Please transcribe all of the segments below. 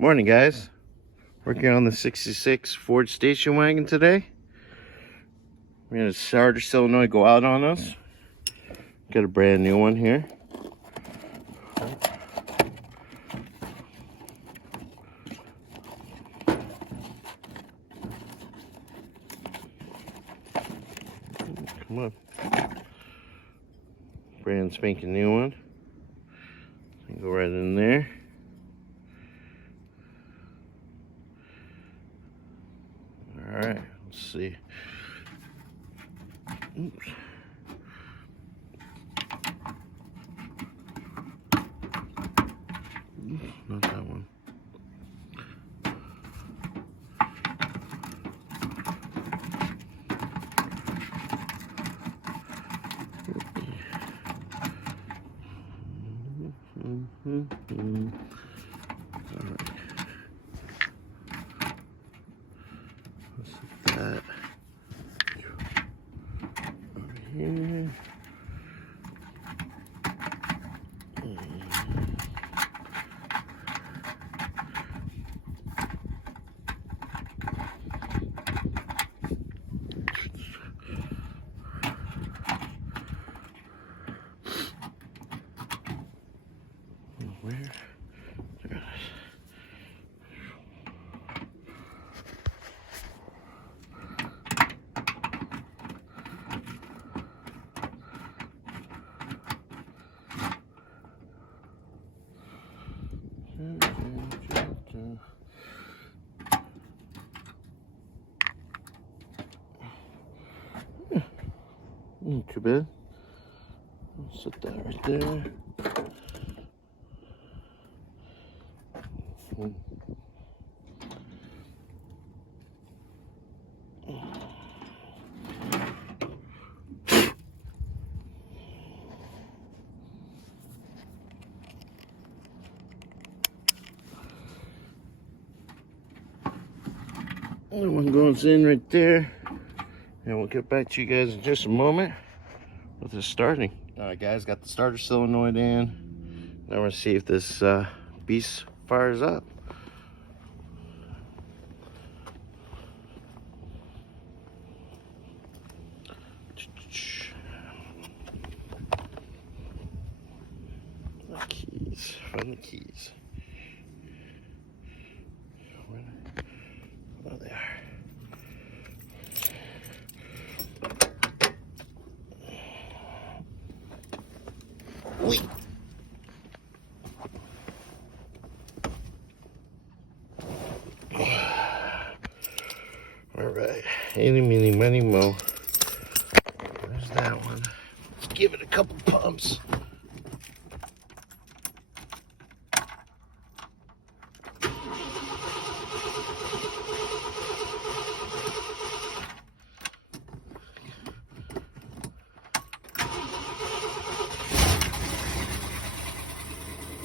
Morning, guys. Working on the 66 Ford station wagon today. We had a starter solenoid go out on us. Got a brand new one here. Come on. Brand spanking new one. Go right in there. Alright, let's see. Oops. Not that one. Alright. Let's put that over here. Where? There it is. Not too bad. I'll set that right there. That one goes in right there, and we'll get back to you guys in just a moment with this starting. All right, guys, got the starter solenoid in. Now we're gonna see if this beast fires up. The keys, find the keys. Oh, they are. Wait. All right, any, meeny, miny, mo. There's that one. Let's give it a couple pumps.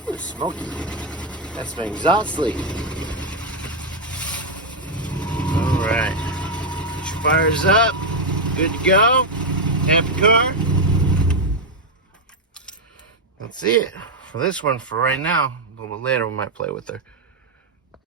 Ooh, smoky. That's my exhaust leak. Alright. Fires up. Good to go. Happy car. That's it for this one for right now. A little bit later we might play with her.